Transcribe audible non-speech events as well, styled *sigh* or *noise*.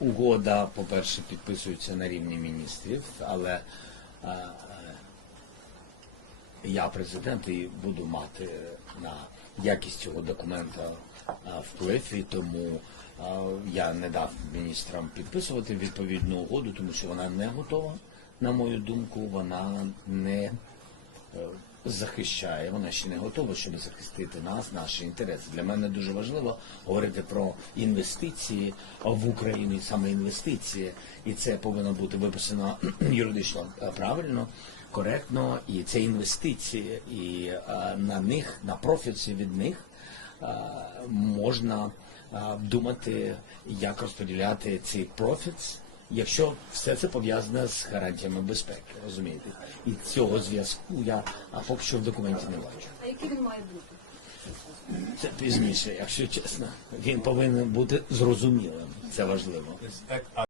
Угода, по-перше, підписується на рівні міністрів, але е, е, я президент і буду мати на якість цього документа е, вплив, і тому е, я не дав міністрам підписувати відповідну угоду, тому що вона не готова, на мою думку, вона не е, захищає, вона ще не готова, щоб захистити нас, наші інтереси. Для мене дуже важливо говорити про інвестиції в Україну, і саме інвестиції, і це повинно бути виписано *clears throat* юридично е, правильно, коректно, і це інвестиції, і е, на них, на профіці від них е, можна думати, як розподіляти цей профіт, якщо все це пов'язане з гарантіями безпеки, розумієте? І цього зв'язку я а поки що в документі не бачу. А який він має бути? Це пізніше, якщо чесно. Він повинен бути зрозумілим. Це важливо.